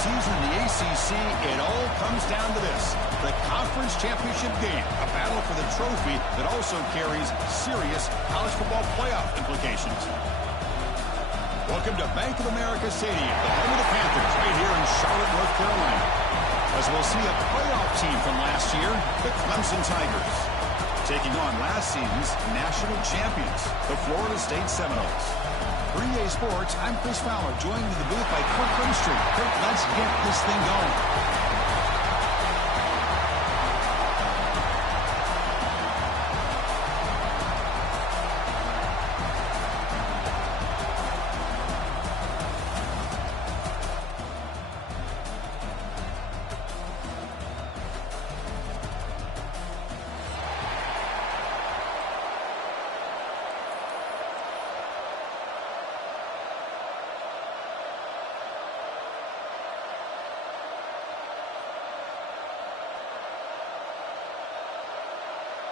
season in the ACC, it all comes down to this: the conference championship game, a battle for the trophy that also carries serious college football playoff implications. Welcome to Bank of America Stadium, the home of the Panthers, right here in Charlotte, North Carolina, as we'll see a playoff team from last year, the Clemson Tigers, taking on last season's national champions, the Florida State Seminoles. For EA Sports, I'm Chris Fowler, joined in the booth by Kirk Grimstreet. Kirk, let's get this thing going.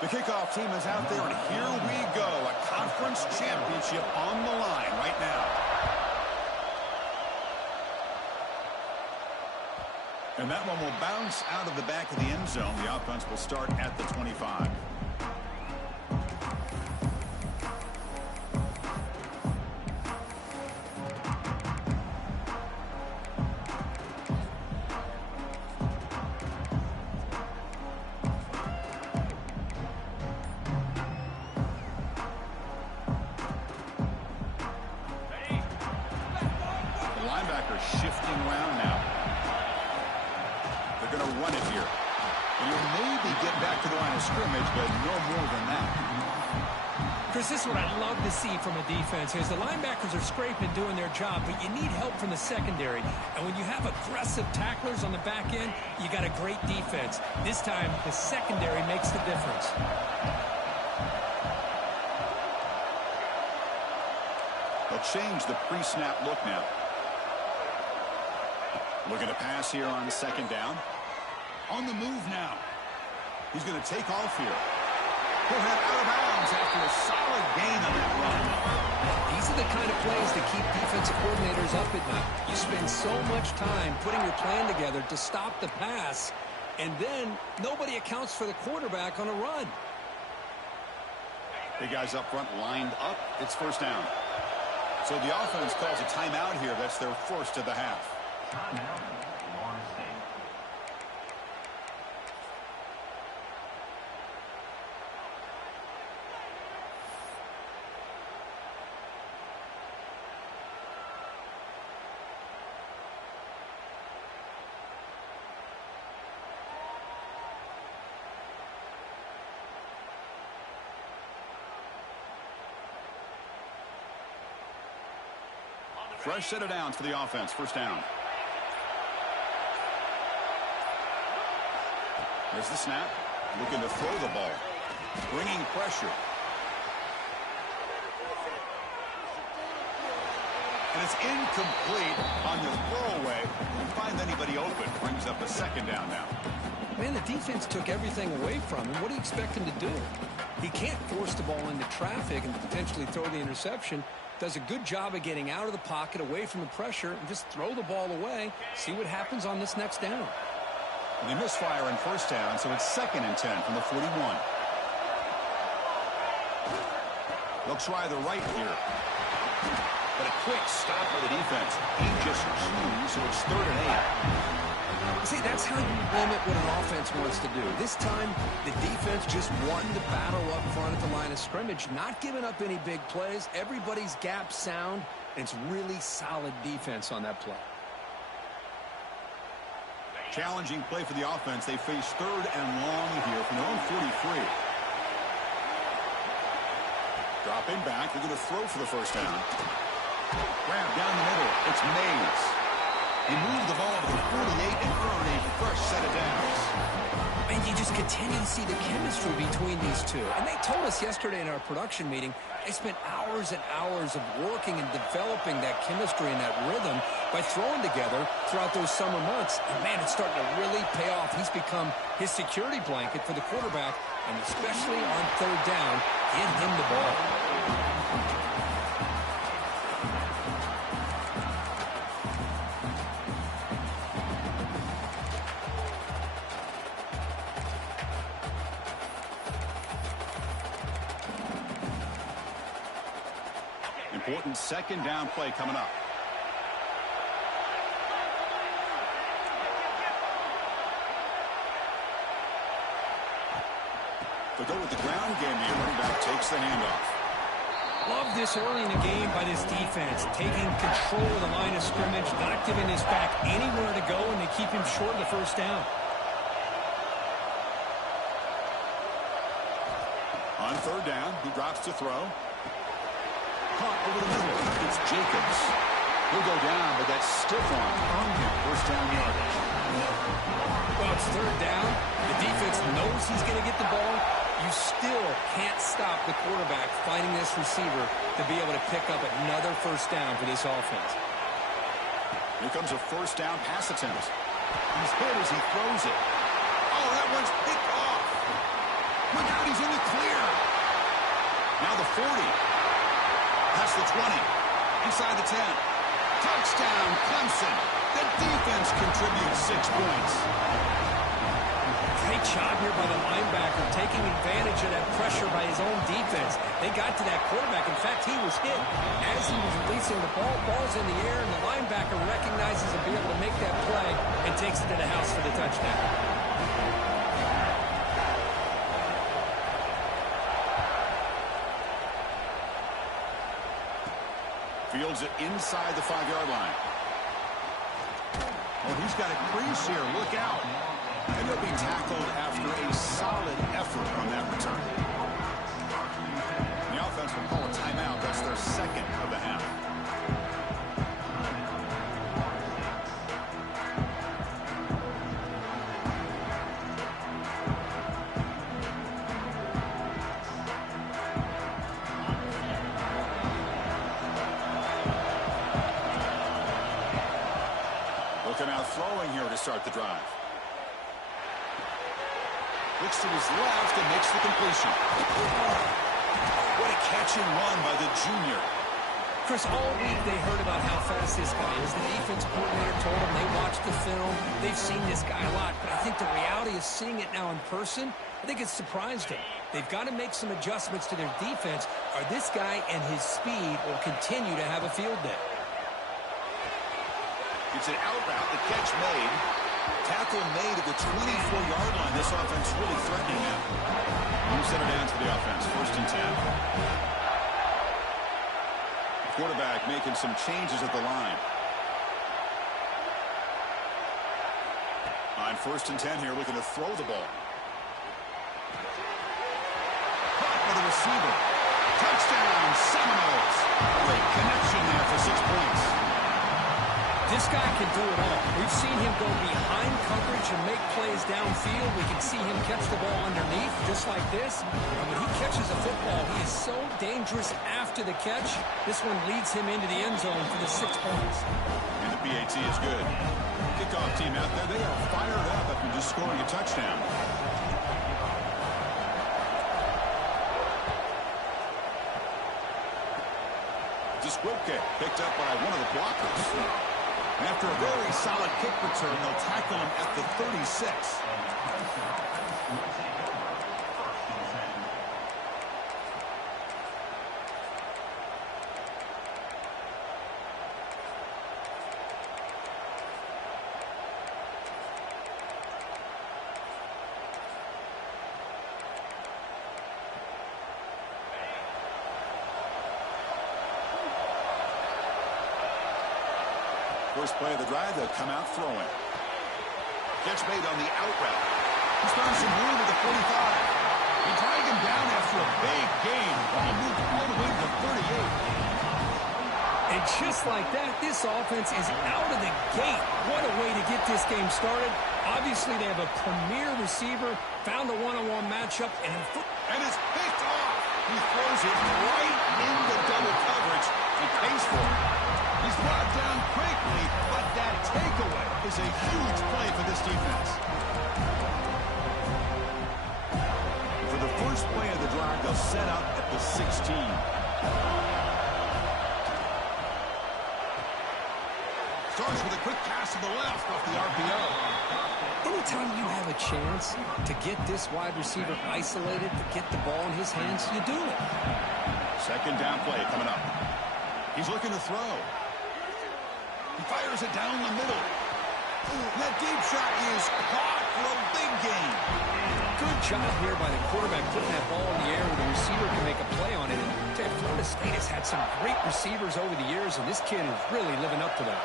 The kickoff team is out there, and here we go. A conference championship on the line right now. And that one will bounce out of the back of the end zone. The offense will start at the 25. Shifting around now. They're going to run it here. And you'll maybe get back to the line of scrimmage, but no more than that. Chris, this is what I love to see from a defense. Is the linebackers are scraping, doing their job, but you need help from the secondary. And when you have aggressive tacklers on the back end, you got a great defense. This time, the secondary makes the difference. They'll change the pre-snap look now. Looking to pass here on second down. On the move now. He's going to take off here. He'll head out of bounds after a solid gain on that run. These are the kind of plays that keep defensive coordinators up at night. You spend so much time putting your plan together to stop the pass, and then nobody accounts for the quarterback on a run. Big guys up front lined up. It's first down. So the offense calls a timeout here. That's their first of the half. Fresh set of downs for the offense. First down. There's the snap. Looking to throw the ball. Bringing pressure. And it's incomplete on the throwaway. Didn't find anybody open. Brings up a second down now. Man, the defense took everything away from him. What do you expect him to do? He can't force the ball into traffic and potentially throw the interception. Does a good job of getting out of the pocket, away from the pressure, and just throw the ball away. See what happens on this next down. And they misfire on first down, so it's 2nd and 10 from the 41. They'll try the right here. But a quick stop by the defense. He just chews, so it's 3rd and 8. See, that's how you limit what an offense wants to do. This time, the defense just wanting to battle up front at the line of scrimmage, not giving up any big plays. Everybody's gap sound, and it's really solid defense on that play. Challenging play for the offense. They face 3rd and long here from their own 43. Dropping back. They're going to throw for the first down. Grab down the middle. It's Mays. He moved the ball to the 48 and earned a fresh set of downs. And you just continue to see the chemistry between these two. And they told us yesterday in our production meeting, they spent hours and hours of working and developing that chemistry and that rhythm by throwing together throughout those summer months. And, man, it's starting to really pay off. He's become his security blanket for the quarterback, and especially on 3rd down, give him the ball. Important second down play coming up. They'll go with the ground game. The running back takes the handoff. Love this early in the game by this defense, taking control of the line of scrimmage, not giving his back anywhere to go, and they keep him short of the first down. On third down, he drops to throw. Caught over the middle. It's Jacobs. He'll go down, but that stiff arm earned him first down yardage. Well, it's third down. The defense knows he's going to get the ball. You still can't stop the quarterback finding this receiver to be able to pick up another first down for this offense. Here comes a first down pass attempt. He's hit as he throws it. Oh, that one's picked off. Look out, he's in the clear. Now the 40. Past the 20. Inside the 10. Touchdown, Clemson. The defense contributes 6 points. Great job here by the linebacker, taking advantage of that pressure by his own defense. They got to that quarterback. In fact, he was hit as he was releasing the ball. Ball's in the air, and the linebacker recognizes he'll be able to make that play and takes it to the house for the touchdown. Fields it inside the 5-yard line. Oh, he's got a crease here. Look out. And he'll be tackled after a solid effort on that return. The offense will call a timeout. That's their second of the half. Looking out throwing here to start the drive. Looks to his left and makes the completion. What a catch and run by the junior. Chris, all week they heard about how fast this guy is. The defense coordinator told them they watched the film. They've seen this guy a lot. But I think the reality is seeing it now in person, I think it's surprised him. They've got to make some adjustments to their defense, or this guy and his speed will continue to have a field day. It's an out route. The catch made. Tackle made at the 24-yard line. This offense really threatening him. We'll set it down to the offense. First and 10. Quarterback making some changes at the line. On first and 10 here, looking to throw the ball. Caught by the receiver. Touchdown, Seminoles. Great connection there for 6 points. This guy can do it all. We've seen him go behind coverage and make plays downfield. We can see him catch the ball underneath, just like this. And when he catches a football, he is so dangerous after the catch. This one leads him into the end zone for the 6 points. And the PAT is good. Kickoff team out there, they are fired up after just scoring a touchdown. It's a squib kick picked up by one of the blockers. And after a very solid kick return, they'll tackle him at the 36. First play of the drive, they'll come out throwing. Catch made on the out route. He's found some room at the 45. He dragged him down after a big gain. He moved all the way to the 38. And just like that, this offense is out of the gate. What a way to get this game started. Obviously, they have a premier receiver, found a one-on-one matchup, and it's picked off. He throws it right into double coverage and pays for it. He's brought down quickly, but that takeaway is a huge play for this defense. For the first play of the drive, they'll set up at the 16. Starts with a quick pass to the left off the RPO. Anytime you have a chance to get this wide receiver isolated, to get the ball in his hands, you do it. Second down play coming up. He's looking to throw. He fires it down the middle. That deep shot is caught for a big gain. Good job here by the quarterback putting that ball in the air where the receiver can make a play on it. And Florida State has had some great receivers over the years, and this kid is really living up to that.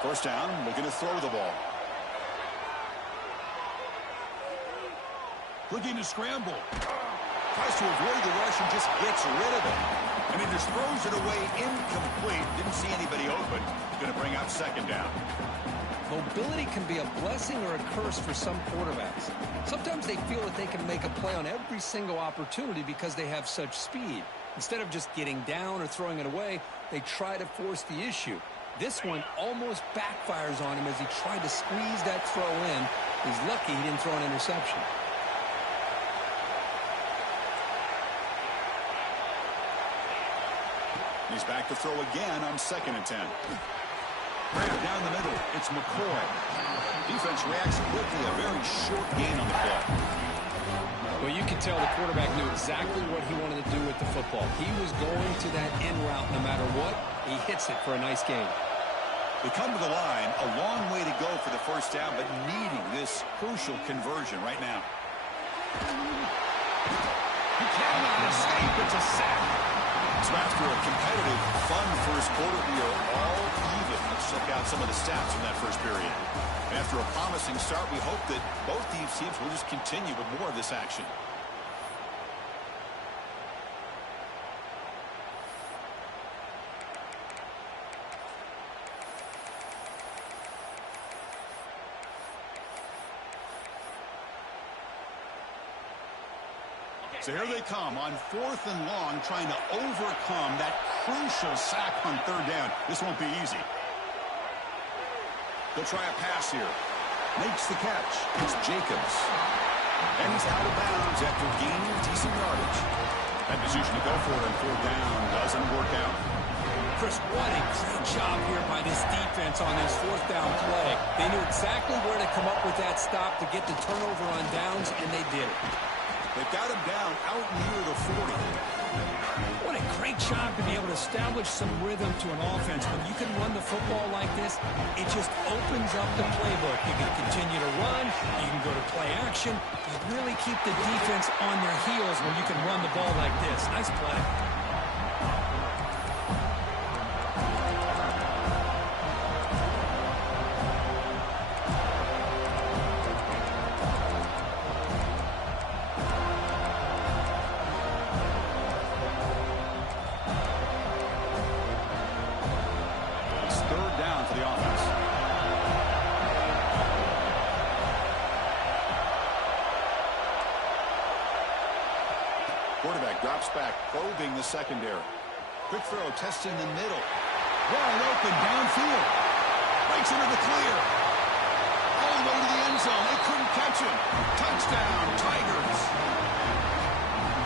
First down, looking to throw the ball. Looking to scramble. Tries to avoid the rush and just gets rid of it. And he just throws it away incomplete. Didn't see anybody open. Going to bring up second down. Mobility can be a blessing or a curse for some quarterbacks. Sometimes they feel that they can make a play on every single opportunity because they have such speed. Instead of just getting down or throwing it away, they try to force the issue. This one almost backfires on him as he tried to squeeze that throw in. He's lucky he didn't throw an interception. He's back to throw again on 2nd and 10. Grab down the middle. It's McCoy. Defense reacts quickly. A very short gain on the play. Well, you can tell the quarterback knew exactly what he wanted to do with the football. He was going to that in route no matter what. He hits it for a nice gain. They come to the line. A long way to go for the first down, but needing this crucial conversion right now. He cannot escape. It's a sack. So after a competitive, fun first quarter, we are all even. Let's check out some of the stats from that first period. And after a promising start, we hope that both these teams will just continue with more of this action. So here they come on 4th and long, trying to overcome that crucial sack on 3rd down. This won't be easy. They'll try a pass here. Makes the catch. It's Jacobs. And he's out of bounds after gaining decent yardage. That decision to go for it on 4th down doesn't work out. Chris, what a great job here by this defense on this 4th down play. They knew exactly where to come up with that stop to get the turnover on downs, and they did it. They've got him down out near the 40. What a great job to be able to establish some rhythm to an offense. When you can run the football like this, it just opens up the playbook. You can continue to run. You can go to play action. You really keep the defense on their heels when you can run the ball like this. Nice play. Quarterback drops back, probing the secondary. Quick throw, testing the middle. Wide open, downfield. Breaks into the clear. All the way to the end zone. They couldn't catch him. Touchdown, Tigers.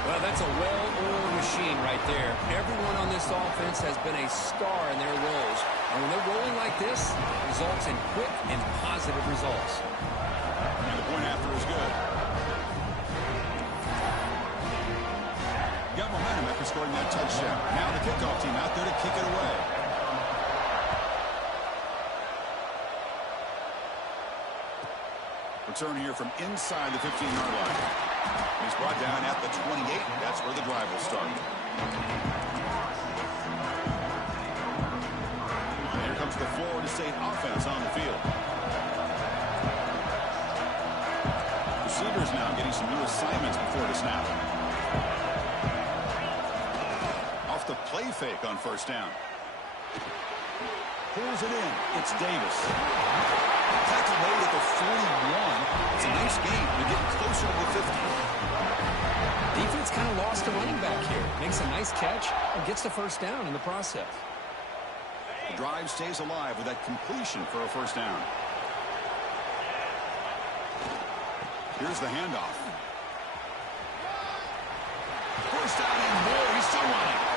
Well, that's a well-oiled machine right there. Everyone on this offense has been a star in their roles. And when they're rolling like this, it results in quick and positive results. And the point after is good. Got momentum after scoring that touchdown. Now the kickoff team out there to kick it away. Return here from inside the 15-yard line. He's brought down at the 28. That's where the drive will start. And here comes the Florida State offense on the field. Receivers now getting some new assignments before the snap. The play fake on first down. Pulls it in. It's Davis. Tackle made at the 41. It's a nice game. They're getting closer to the 50. Defense kind of lost a running back here. Makes a nice catch and gets the first down in the process. The drive stays alive with that completion for a first down. Here's the handoff. First down and more. He's still running.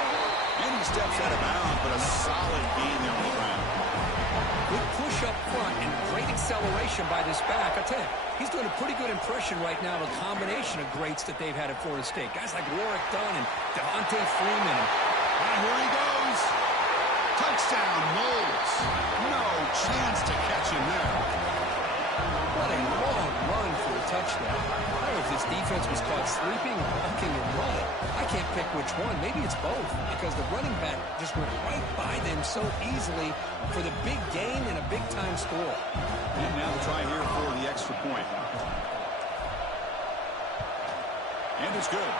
And he steps out of bounds, but a solid gain there on the ground. Good push up front and great acceleration by this back. I tell you, he's doing a pretty good impression right now of a combination of greats that they've had at Florida State. Guys like Warwick Dunn and Devontae Freeman. And here he goes. Touchdown, Knowles. No chance to catch him there. What a long run for a touchdown. I don't know if this defense was caught sleeping or walking and running. I can't pick which one. Maybe it's both because the running back just went right by them so easily for the big gain and a big-time score. And now the try here for the extra point. And it's good.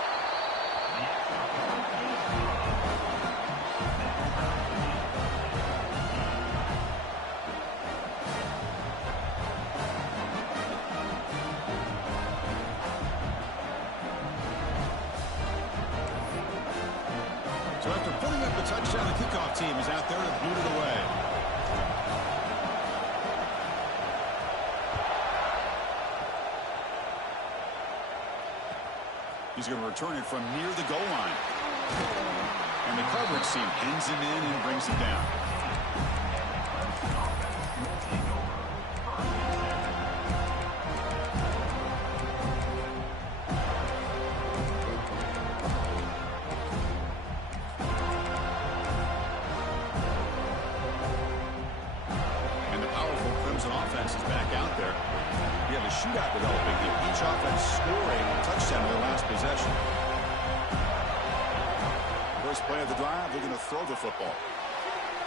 So after putting up the touchdown, the kickoff team is out there to boot it away. He's going to return it from near the goal line. And the coverage team pins him in and brings him down. Offense is back out there. We have a shootout developing here. Each offense scoring a touchdown in their last possession. First play of the drive, they're going to throw the football.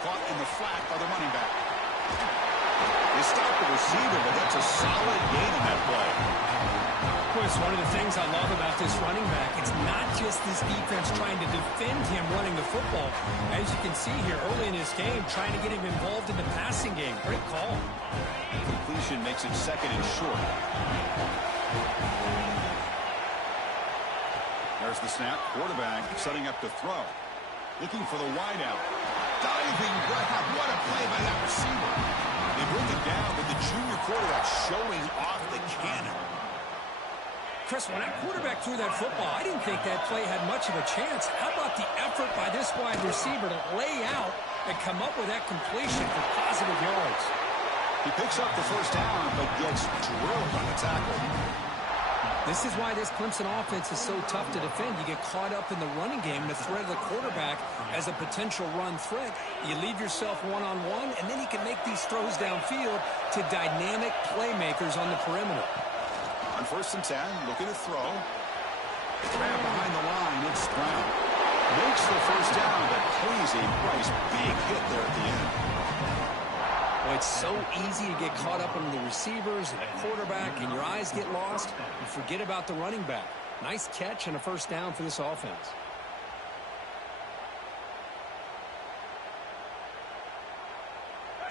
Caught in the flat by the running back. They stop the receiver, but that's a solid gain in that play. Of course, one of the things I love about this running back, it's not just this defense trying to defend him running the football. As you can see here early in his game, trying to get him involved in the passing game. Great call. Completion makes it second and short. There's the snap. Quarterback setting up to throw. Looking for the wideout. Diving grab. What a play by that receiver. They bring him down, but the junior quarterback showing off the cannon. Chris, when that quarterback threw that football, I didn't think that play had much of a chance. How about the effort by this wide receiver to lay out and come up with that completion for positive yards? He picks up the first down, but gets drilled on the tackle. This is why this Clemson offense is so tough to defend. You get caught up in the running game, the threat of the quarterback as a potential run threat. You leave yourself one-on-one, and then you can make these throws downfield to dynamic playmakers on the perimeter. On 1st and 10, looking to throw. Grab behind the line, it's Brown. Makes the first down, but pays a price. Big hit there at the end. Well, it's so easy to get caught up in the receivers and the quarterback, and your eyes get lost. You forget about the running back. Nice catch and a first down for this offense.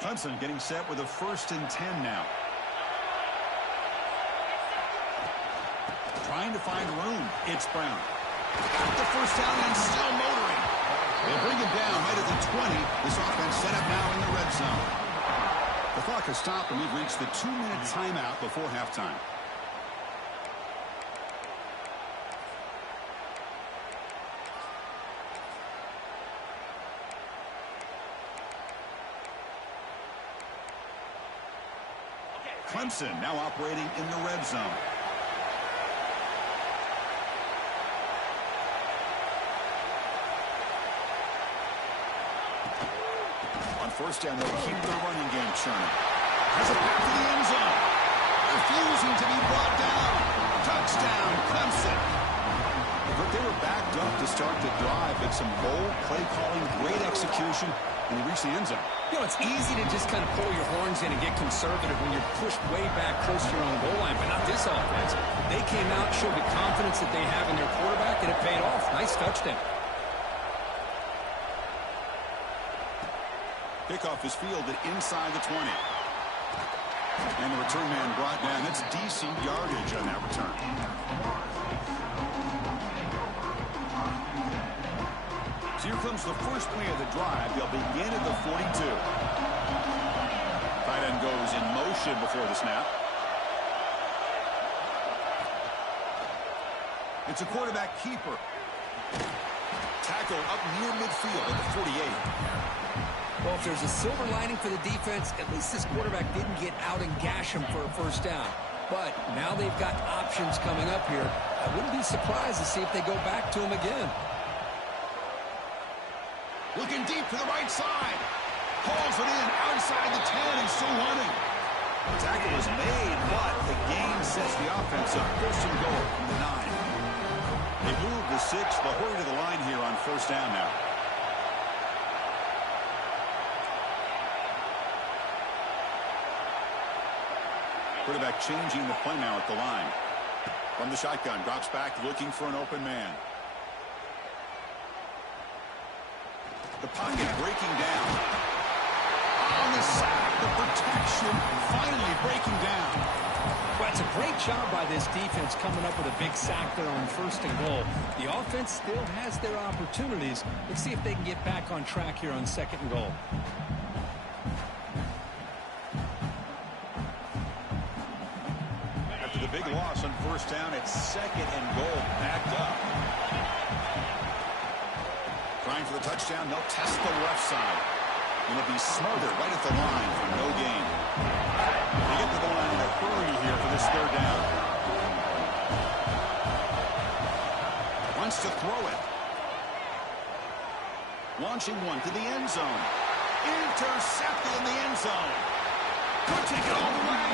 Clemson getting set with a 1st and 10 now. Trying to find room. It's Brown. Got the first down and still motoring. They bring him down right at the 20. This offense set up now in the red zone. The clock has stopped, and we've reached the 2-minute timeout before halftime. Clemson now operating in the red zone. On 1st down, they'll keep their running game churning. Has it back to the end zone. Refusing to be brought down. Touchdown, Clemson. But they were backed up to start the drive, but some bold play calling, great execution, and they reached the end zone. You know, it's easy to just kind of pull your horns in and get conservative when you're pushed way back close to your own goal line, but not this offense. They came out, showed the confidence that they have in their quarterback, and it paid off. Nice touchdown. Kickoff is fielded inside the 20. And the return man brought down. That's decent yardage on that return. So here comes the first play of the drive. They'll begin at the 42. Tight end goes in motion before the snap. It's a quarterback keeper. Tackle up near midfield at the 48. Well, if there's a silver lining for the defense, at least this quarterback didn't get out and gash him for a first down. But now they've got options coming up here. I wouldn't be surprised to see if they go back to him again. Looking deep to the right side. Hauls it in outside the 10 and still running. The tackle was made, but the gain sets the offense up. First and goal from the 9. They move the 6. They'll hurry to the line here on first down now. Quarterback changing the play now at the line. From the shotgun, drops back looking for an open man. The pocket breaking down. On the sack, the protection finally breaking down. Well, it's a great job by this defense coming up with a big sack there on first and goal. The offense still has their opportunities. Let's see if they can get back on track here on second and goal. After the big loss on first down, it's second and goal, backed up. Trying for the touchdown, they'll test the left side. It'll be Smother right at the line for no gain. They get to the line in a hurry here for this third down. Wants to throw it. Launching one to the end zone. Intercepted in the end zone. Could take it all the way.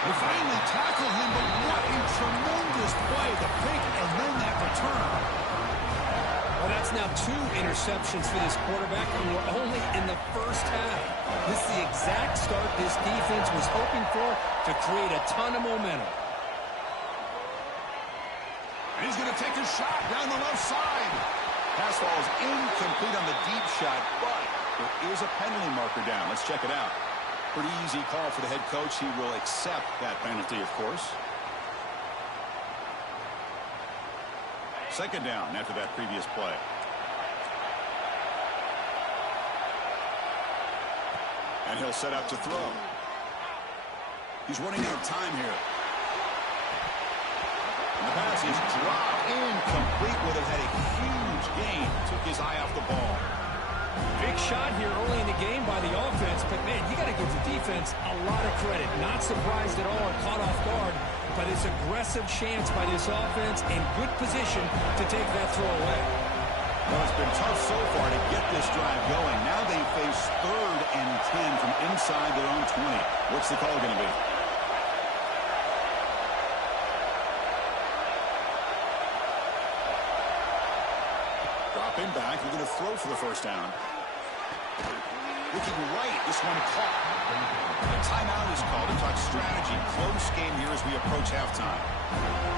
They finally tackle him, but what a tremendous play. The pick and then that return. Well, that's now 2 interceptions for this quarterback, and we're only in the first half. This is the exact start this defense was hoping for to create a ton of momentum. And he's going to take a shot down the left side. Pass ball is incomplete on the deep shot, but there is a penalty marker down. Let's check it out. Pretty easy call for the head coach. He will accept that penalty, of course. Second down after that previous play. And he'll set up to throw. He's running out of time here. And the pass is dropped. Incomplete. Would have had a huge gain. Took his eye off the ball. Big shot here early in the game by the offense, but man, you got to give the defense a lot of credit. Not surprised at all or caught off guard, but it's aggressive chance by this offense and good position to take that throw away. Well, it's been tough so far to get this drive going. Now they face 3rd and 10 from inside their own 20. What's the call going to be? Dropping back, we're going to throw for the first down. Looking right, this one caught. A timeout is called to talk strategy. Close game here as we approach halftime.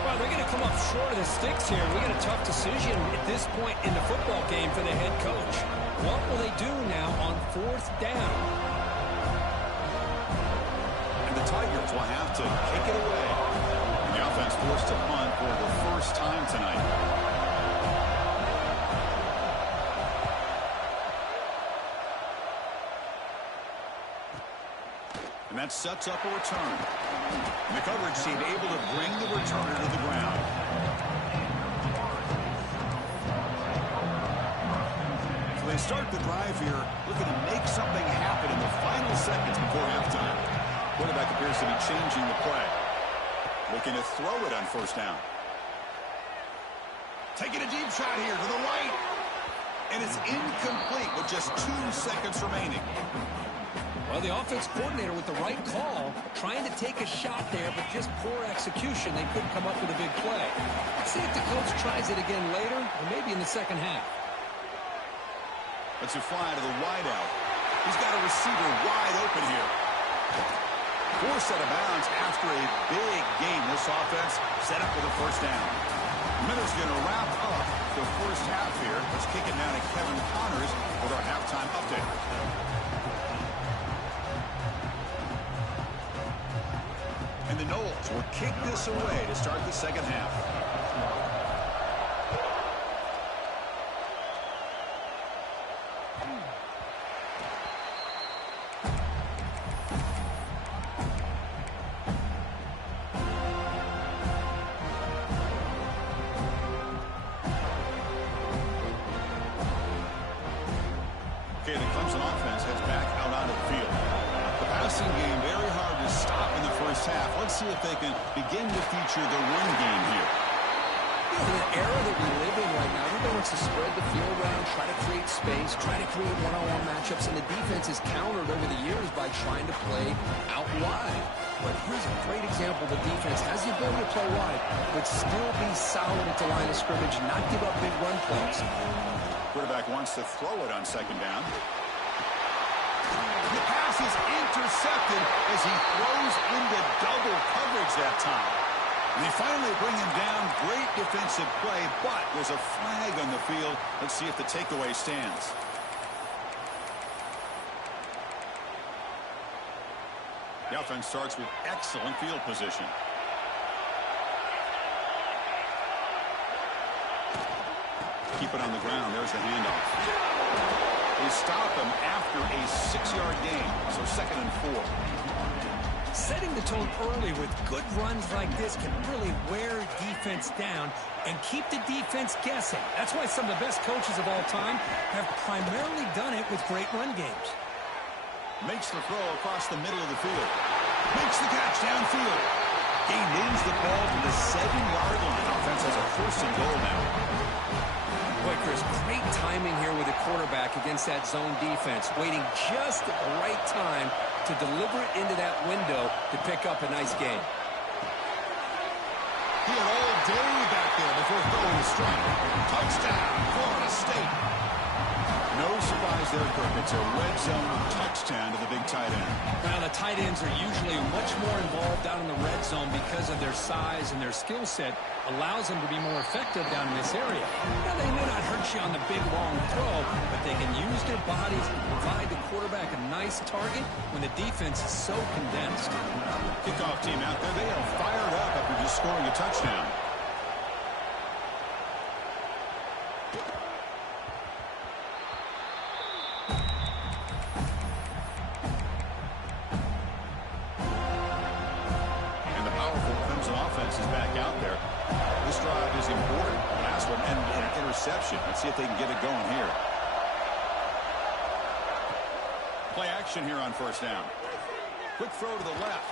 Well, they're going to come up short of the sticks here. We got a tough decision at this point in the football game for the head coach. What will they do now on 4th down? And the Tigers will have to kick it away. And the offense forced to punt for the first time tonight. And that sets up a return. And the coverage seemed able to bring the returner to the ground. So they start the drive here, looking to make something happen in the final seconds before halftime. Quarterback appears to be changing the play. Looking to throw it on first down. Taking a deep shot here to the right. And it's incomplete with just 2 seconds remaining. Well, the offense coordinator with the right call, trying to take a shot there, but just poor execution. They couldn't come up with a big play. Let's see if the coach tries it again later, or maybe in the second half. Let's fly to the wideout. He's got a receiver wide open here. Forced out of bounds after a big game. This offense set up with a first down. Miller's going to wrap up the first half here. Let's kick it down to Kevin Connors with our halftime update. And the Knowles will kick this away to start the second half. Okay, the Clemson offense heads back out onto the field. The passing game very hard to stop in the first half. Let's see if they can begin to feature the run game here. In the era that we live in right now, everybody wants wants to spread the field around, try to create space, try to create one-on-one matchups, and the defense is countered over the years by trying to play out wide. But here's a great example. The defense has the ability to play wide, but still be solid at the line of scrimmage and not give up big run plays. Quarterback wants to throw it on second down. The pass is intercepted as he throws into double coverage that time. And they finally bring him down. Great defensive play, but there's a flag on the field. Let's see if the takeaway stands. The offense starts with excellent field position. Keep it on the ground. There's the handoff. They stop him after a 6-yard gain, so 2nd and 4. Setting the tone early with good runs like this can really wear defense down and keep the defense guessing. That's why some of the best coaches of all time have primarily done it with great run games. Makes the throw across the middle of the field. Makes the catch downfield. Gains the ball to the 7-yard line. Offense has a 1st and goal now. Boy, Chris, great timing here with the quarterback against that zone defense, waiting just at the right time to deliver it into that window to pick up a nice gain. He had all day back there before throwing the strike. Touchdown, Florida State. No surprise there, Kirk. It's a red zone touchdown to the big tight end. Well, the tight ends are usually much more involved down in the red zone because of their size and their skill set allows them to be more effective down in this area. Now, they may not hurt you on the big, long throw, but they can use their bodies to provide the quarterback a nice target when the defense is so condensed. Kickoff team out there. They are fired up after just scoring a touchdown. Is back out there. This drive is important. Last one and an interception. Let's see if they can get it going here. Play action here on 1st down. Quick throw to the left.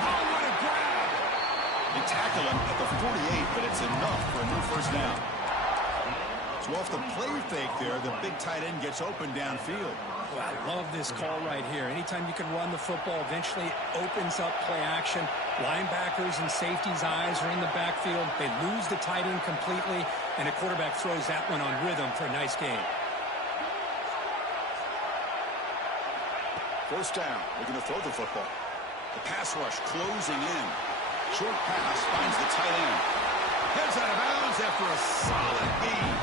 Oh, what a grab! They tackle him at the 48, but it's enough for a new 1st down. So off the play fake there, the big tight end gets open downfield. Well, I love this call right here. Anytime you can run the football, eventually it opens up play action. Linebackers and safeties' eyes are in the backfield. They lose the tight end completely, and the quarterback throws that one on rhythm for a nice gain. 1st down. Looking to throw the football. The pass rush closing in. Short pass finds the tight end. Heads out of bounds after a solid gain.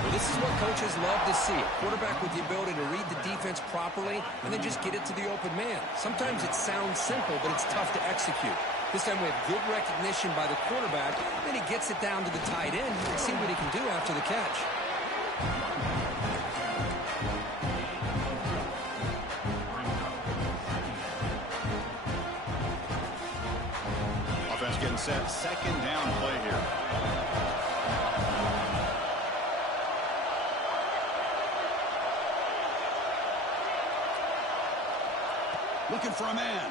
Well, this is what coaches love to see. A quarterback with the ability to read the defense properly and then just get it to the open man. Sometimes it sounds simple, but it's tough to execute. This time we have good recognition by the quarterback. Then he gets it down to the tight end and see what he can do after the catch. Offense getting set. 2nd down play here. Looking for a man.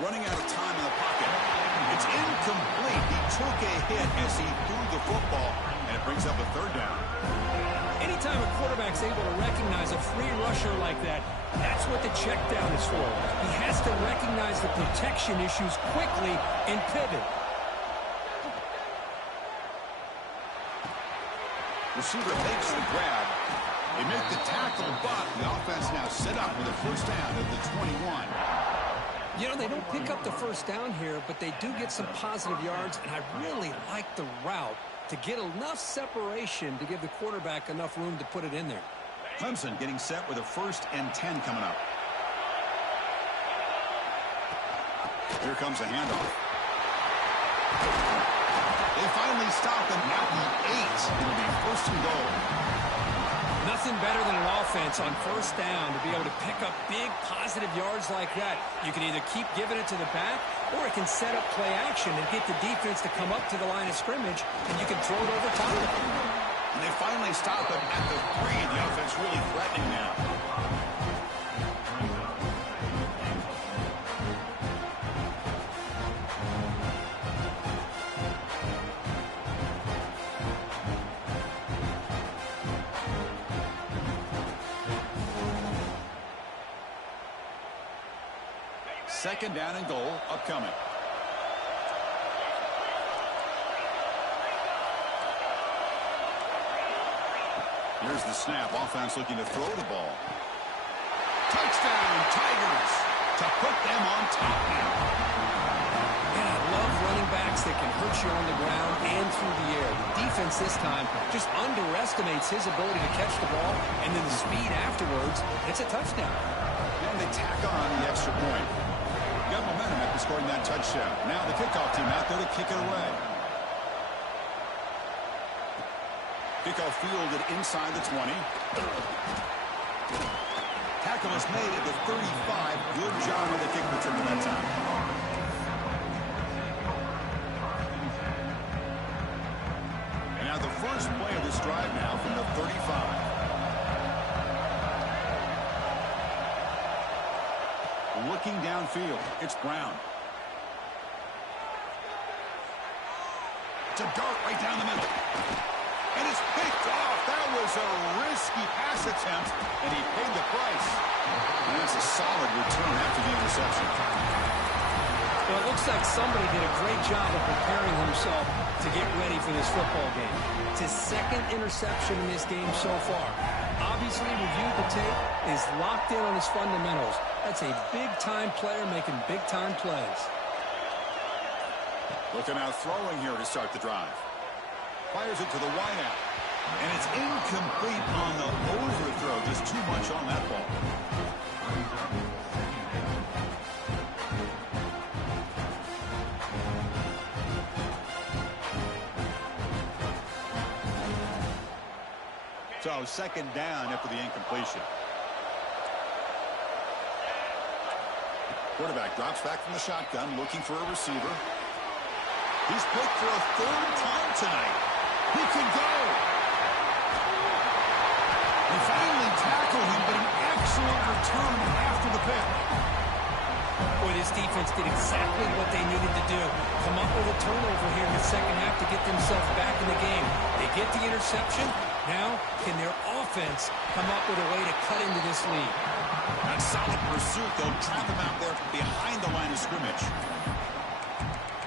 Running out of time in the pocket. It's incomplete. He took a hit as he threw the football, and it brings up a 3rd down. Anytime a quarterback's able to recognize a free rusher like that, that's what the check down is for. He has to recognize the protection issues quickly and pivot. Receiver makes the grab. They make the tackle, but the offense now set up with a 1st down at the 21. You know, they don't pick up the 1st down here, but they do get some positive yards, and I really like the route to get enough separation to give the quarterback enough room to put it in there. Clemson getting set with a 1st and 10 coming up. Here comes a handoff. They finally stop him at the 8. It'll be 1st and goal. Nothing better than an offense on 1st down to be able to pick up big positive yards like that. You can either keep giving it to the back, or it can set up play action and get the defense to come up to the line of scrimmage, and you can throw it over top. And they finally stop him at the 3. The offense really threatening now. second down and goal upcoming. Here's the snap. Offense looking to throw the ball. Touchdown, Tigers, to put them on top now. And I love running backs that can hurt you on the ground and through the air. The defense this time just underestimates his ability to catch the ball, and then the speed afterwards, it's a touchdown. And they tack on the extra point. Got momentum after scoring that touchdown. Now the kickoff team out there to kick it away. Kickoff fielded inside the 20. Tackle is made at the 35. Good job with the kick return that time. And now the first play of this drive now from the 35. Looking downfield, it's Brown. It's a dart right down the middle. And it's picked off. That was a risky pass attempt, and he paid the price. And that's a solid return after the interception. Well, it looks like somebody did a great job of preparing himself to get ready for this football game. It's his second interception in this game so far. Obviously reviewed the tape, is locked in on his fundamentals. That's a big-time player making big-time plays. Looking out throwing here to start the drive. Fires it to the wideout. And it's incomplete on the overthrow. Just too much on that ball. So second down after the incompletion. Quarterback drops back from the shotgun, looking for a receiver. He's picked for a third time tonight. He can go. They finally tackle him, but an excellent return after the pick. Boy, this defense did exactly what they needed to do. Come up with a turnover here in the second half to get themselves back in the game. They get the interception. Now, can their offense come up with a way to cut into this lead? That solid pursuit, they'll trap him out there behind the line of scrimmage.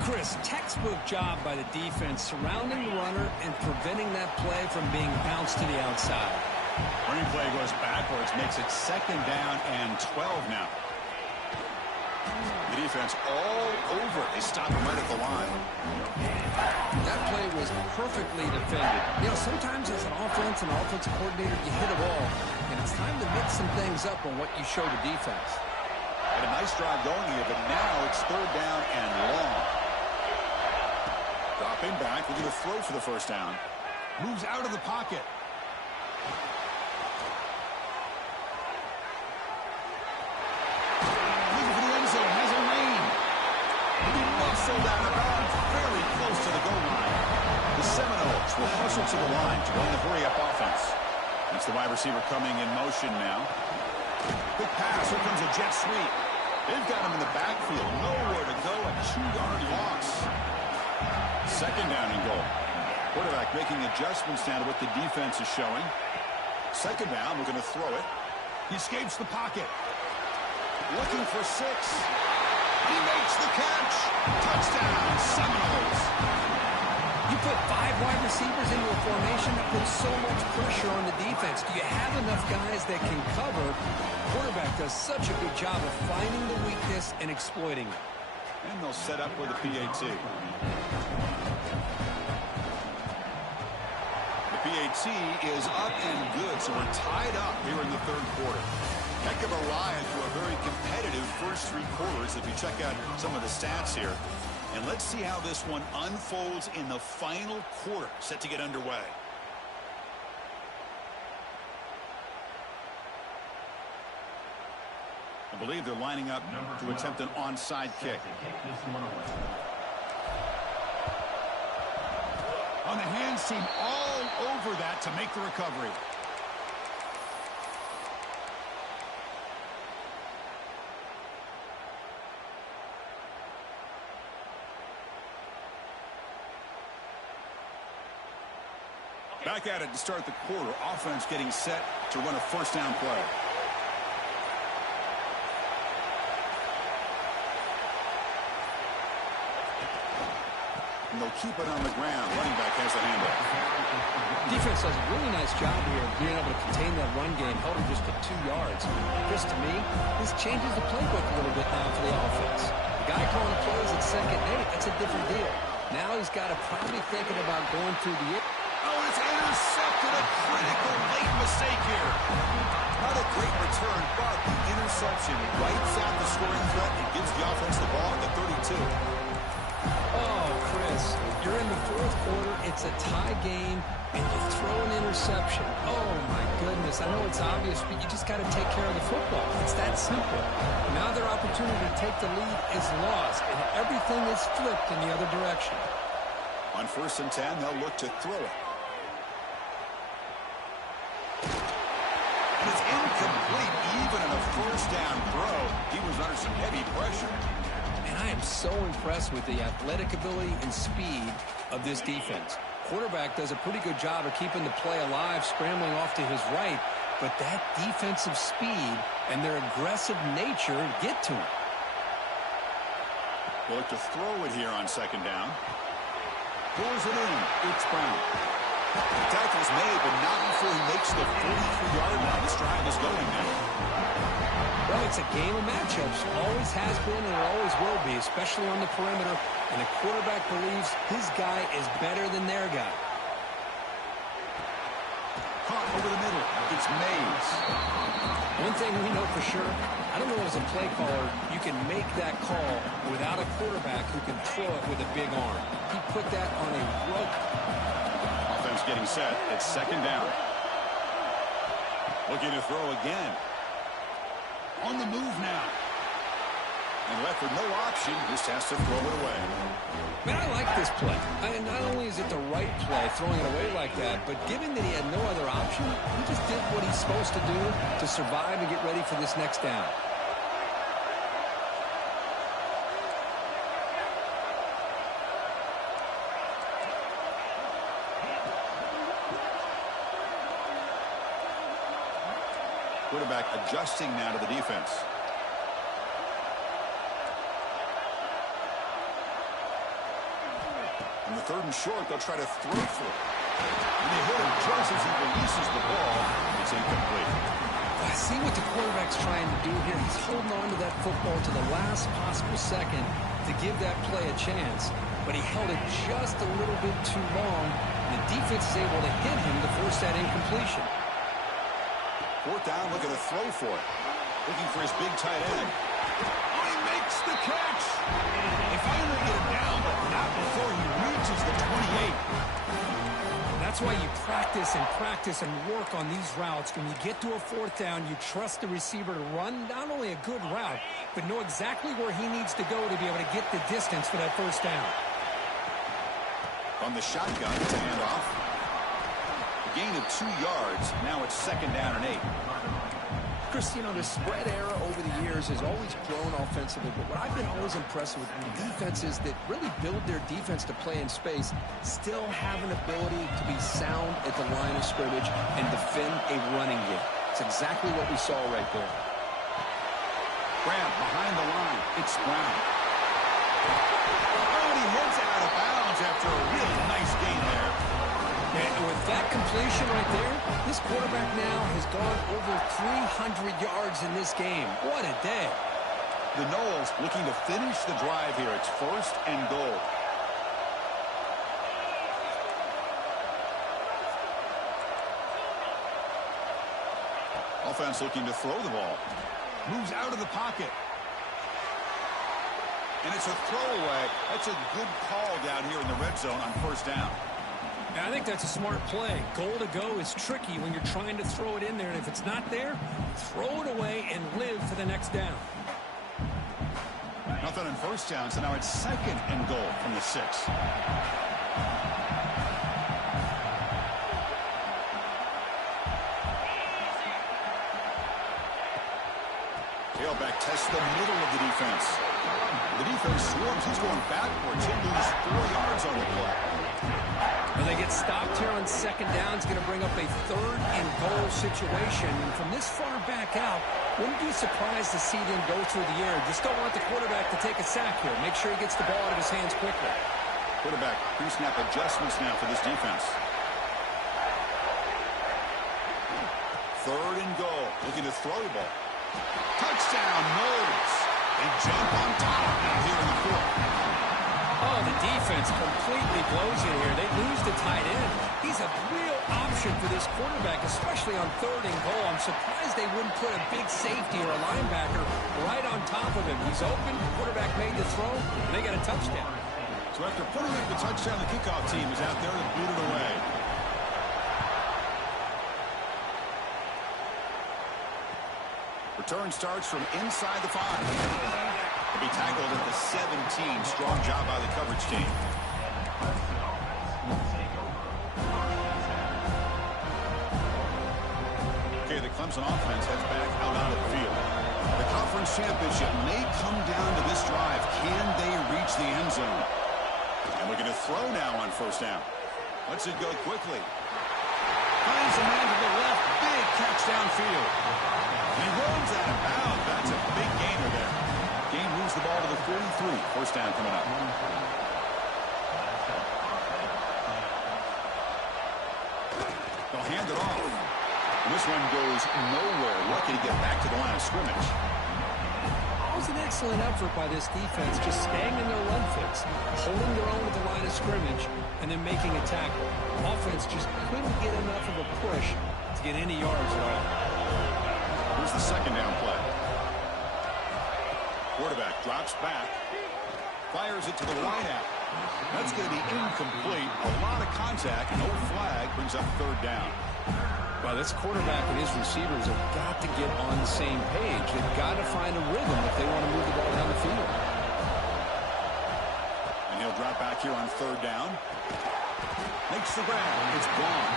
Chris, textbook job by the defense surrounding the runner and preventing that play from being bounced to the outside. Running play goes backwards, makes it second down and 12 now. The defense all over. They stop him right at the line. That play was perfectly defended. You know, sometimes as an offensive coordinator, you hit a ball, and it's time to mix some things up on what you show the defense. Had a nice drive going here, but now it's third down and long. Dropping back, looking to throw for the first down. Moves out of the pocket. Looking for the end zone, has a lane. He muscled out of bounds, very close to the goal line. The Seminoles will hustle to the line to run the hurry-up offense. That's the wide receiver coming in motion now. Quick pass, here comes a jet sweep. They've got him in the backfield, nowhere to go, a 2-yard loss. Second down and goal. Quarterback making adjustments down to what the defense is showing. Second down, we're going to throw it. He escapes the pocket. Looking for 6. He makes the catch. Touchdown, Seminoles. You put 5 wide receivers into a formation that puts so much pressure on the defense. Do you have enough guys that can cover? The quarterback does such a good job of finding the weakness and exploiting it. And they'll set up with a PAT. The PAT is up and good, so we're tied up here in the third quarter. Heck of a ride through a very competitive first 3 quarters if you check out some of the stats here. And let's see how this one unfolds in the final quarter, set to get underway. I believe they're lining up to attempt an onside kick. On the hands team all over that to make the recovery. Back at it to start the quarter. Offense getting set to run a first down play. And they'll keep it on the ground. Running back has the handle. Defense does a really nice job here of being able to contain that run game, held him just to 2 yards. Chris, to me, this changes the playbook a little bit now for the offense. The guy calling the plays at 2nd and 8, that's a different deal. Now he's got to probably thinking about going through the air. Oh, it's intercepted. A critical late mistake here. Not a great return, but the interception wipes out the scoring threat and gives the offense the ball at the 32. Oh, Chris, you're in the 4th quarter. It's a tie game, and you throw an interception. Oh, my goodness. I know it's obvious, but you just got to take care of the football. It's that simple. Now their opportunity to take the lead is lost, and everything is flipped in the other direction. On 1st and 10, they'll look to throw it. And it's incomplete, even in a 1st down throw. He was under some heavy pressure. And I am so impressed with the athletic ability and speed of this defense. Quarterback does a pretty good job of keeping the play alive, scrambling off to his right, but that defensive speed and their aggressive nature get to him. We'll look to throw it here on 2nd down. Pulls it in. It's Brown. The tackle's made, but not before he makes the 43-yard line. This drive is going now. Well, it's a game of matchups. Always has been and it always will be, especially on the perimeter. And the quarterback believes his guy is better than their guy. Caught over the middle. It's Mays. One thing we know for sure, I don't know as a play caller, you can make that call without a quarterback who can throw it with a big arm. He put that on a rope. Offense getting set. It's 2nd down. Looking to throw again. On the move now. And left with no option, just has to throw it away. Man, I like this play. Not only is it the right play, throwing it away like that, but given that he had no other option, he just did what he's supposed to do to survive and get ready for this next down. Quarterback adjusting now to the defense. On the 3rd and short, they'll try to throw for it. And they hit him just as he releases the ball. It's incomplete. I see what the quarterback's trying to do here. He's holding on to that football to the last possible second to give that play a chance. But he held it just a little bit too long, and the defense is able to hit him to force that incompletion. 4th down, looking to throw for it. Looking for his big tight end. Oh, he makes the catch. They finally get him down, but not before he reaches the 28. That's why you practice and work on these routes. When you get to a 4th down, you trust the receiver to run not only a good route, but know exactly where he needs to go to be able to get the distance for that 1st down. On the shotgun, it's a handoff. A gain of 2 yards. Now it's 2nd down and 8. Chris, you know, the spread era over the years has always grown offensively, but what I've been always impressed with defenses that really build their defense to play in space still have an ability to be sound at the line of scrimmage and defend a running game. It's exactly what we saw right there. Graham behind the line. It's Brown. Oh, and he heads out of bounds after a really nice gain there. And with that completion right there, this quarterback now has gone over 300 yards in this game. What a day. The Noles looking to finish the drive here. It's 1st and goal. Offense looking to throw the ball. Moves out of the pocket. And it's a throwaway. That's a good call down here in the red zone on 1st down. I think that's a smart play. Goal to go is tricky when you're trying to throw it in there, and if it's not there, throw it away and live for the next down. Nothing on 1st down, so now it's 2nd and goal from the 6. Tailback tests the middle of the defense. The defense swarms. He's going backwards. He'll lose 4 yards on the play. When they get stopped here on 2nd down, it's going to bring up a 3rd and goal situation. And from this far back out, wouldn't be surprised to see them go through the air. Just don't want the quarterback to take a sack here. Make sure he gets the ball out of his hands quickly. Quarterback pre-snap adjustments now for this defense. 3rd and goal. Looking to throw the ball. Touchdown, Knowles. They jump on top now here in the 4th. Oh, the defense completely blows it here. They lose the tight end. He's a real option for this quarterback, especially on 3rd and goal. I'm surprised they wouldn't put a big safety or a linebacker right on top of him. He's open. Quarterback made the throw, and they got a touchdown. So after putting up the touchdown, the kickoff team is out there to boot it away. Return starts from inside the 5. He'll be tackled at the 17. Strong job by the coverage team. Okay, the Clemson offense heads back out onto the field. The conference championship may come down to this drive. Can they reach the end zone? And looking to throw now on 1st down. Lets it go quickly. Finds a man to the left. Big catch downfield. He runs out of bounds. That's a big gainer there. Game moves the ball to the 43. 1st down coming up. They'll hand it off. And this one goes nowhere. Lucky to get back to the line of scrimmage. It was an excellent effort by this defense, just staying in their run fix, holding their own at the line of scrimmage, and then making a tackle. Offense just couldn't get enough of a push to get any yards at all. Here's the 2nd down play. Quarterback drops back, fires it to the wideout. That's going to be incomplete. A lot of contact, no flag, brings up 3rd down. Well, this quarterback and his receivers have got to get on the same page. They've got to find a rhythm if they want to move the ball down the field. And he'll drop back here on 3rd down. Makes the grab. It's gone.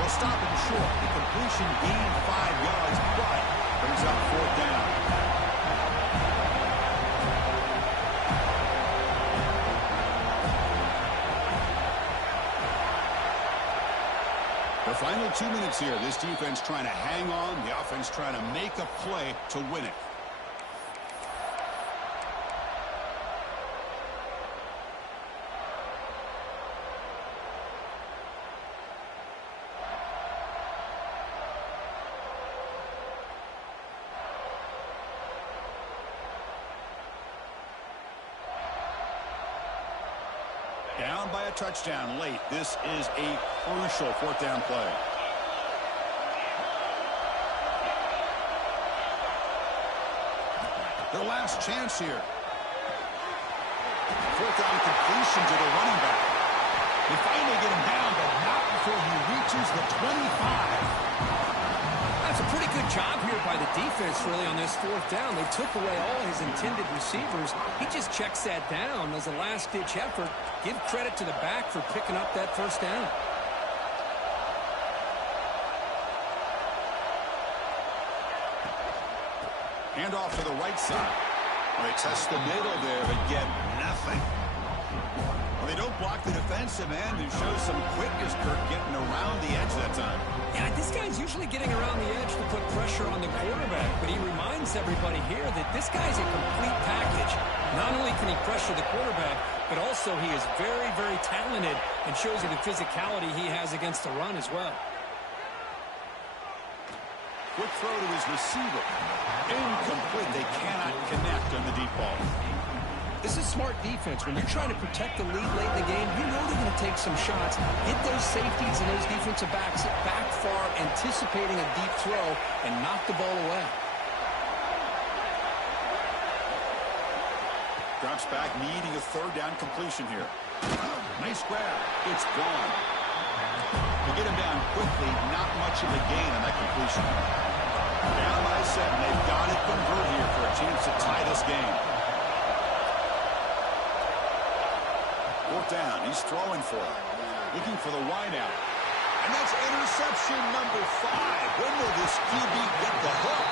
They'll stop him short. The completion gained 5 yards, but brings up 4th down. The final 2 minutes here. This defense trying to hang on. The offense trying to make a play to win it. Down by a touchdown late. This is a crucial 4th down play. Their last chance here. 4th down completion to the running back. They finally get him down, but not before he reaches the 25. That's a pretty good job here by the defense, really, on this 4th down. They took away all his intended receivers. He just checks that down as a last-ditch effort. Give credit to the back for picking up that 1st down. Hand off to the right side. Well, they test the middle there, but get nothing. Well, they don't block the defensive end and show some quickness, Kirk, getting around the edge that time. Yeah, this guy's usually getting around the edge to put pressure on the quarterback, but he reminds everybody here that this guy's a complete package. Not only can he pressure the quarterback, but also he is very, very talented and shows you the physicality he has against the run as well. Quick throw to his receiver. Incomplete. They cannot connect on the deep ball. This is smart defense. When you're trying to protect the lead late in the game, you know they're going to take some shots, hit those safeties and those defensive backs back far, anticipating a deep throw, and knock the ball away. Drops back, needing a 3rd down completion here. Nice grab. It's gone. To get him down quickly, not much of a gain on that completion. Down by 7. They've got to convert here for a chance to tie this game. 4th down. He's throwing for it. Looking for the wideout. And that's interception number 5. When will this QB get the hook?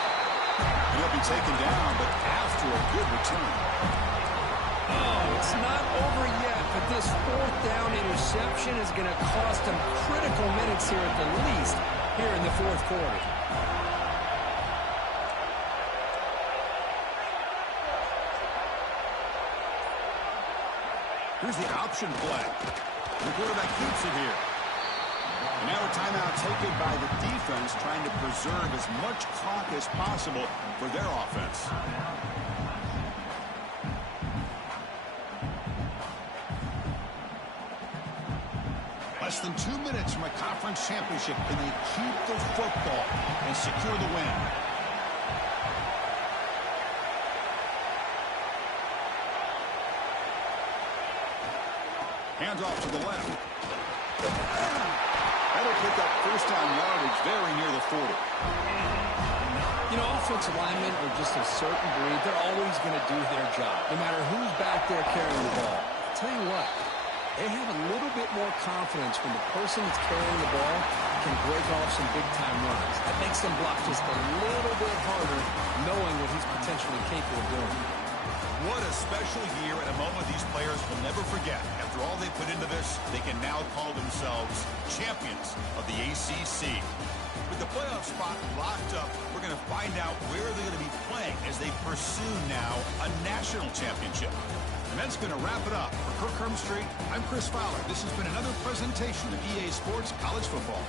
He'll be taken down, but after a good return. Oh, it's not over yet, but this 4th down interception is going to cost them critical minutes here at the least here in the 4th quarter. Here's the option play. The quarterback keeps it here. And now a timeout taken by the defense, trying to preserve as much clock as possible for their offense. Less than 2 minutes from a conference championship. Can they keep the football and secure the win? Hands off to the left. That'll pick up first down yardage very near the 40. You know, offensive linemen are just a certain breed. They're always going to do their job, no matter who's back there carrying the ball. I'll tell you what, they have a little bit more confidence when the person that's carrying the ball can break off some big-time runs. That makes them block just a little bit harder, knowing what he's potentially capable of doing. What a special year and a moment these players will never forget. After all they put into this, they can now call themselves champions of the ACC. With the playoff spot locked up, we're going to find out where they're going to be playing as they pursue now a national championship. And that's going to wrap it up. For Kirk Hermstreet, I'm Chris Fowler. This has been another presentation of EA Sports College Football.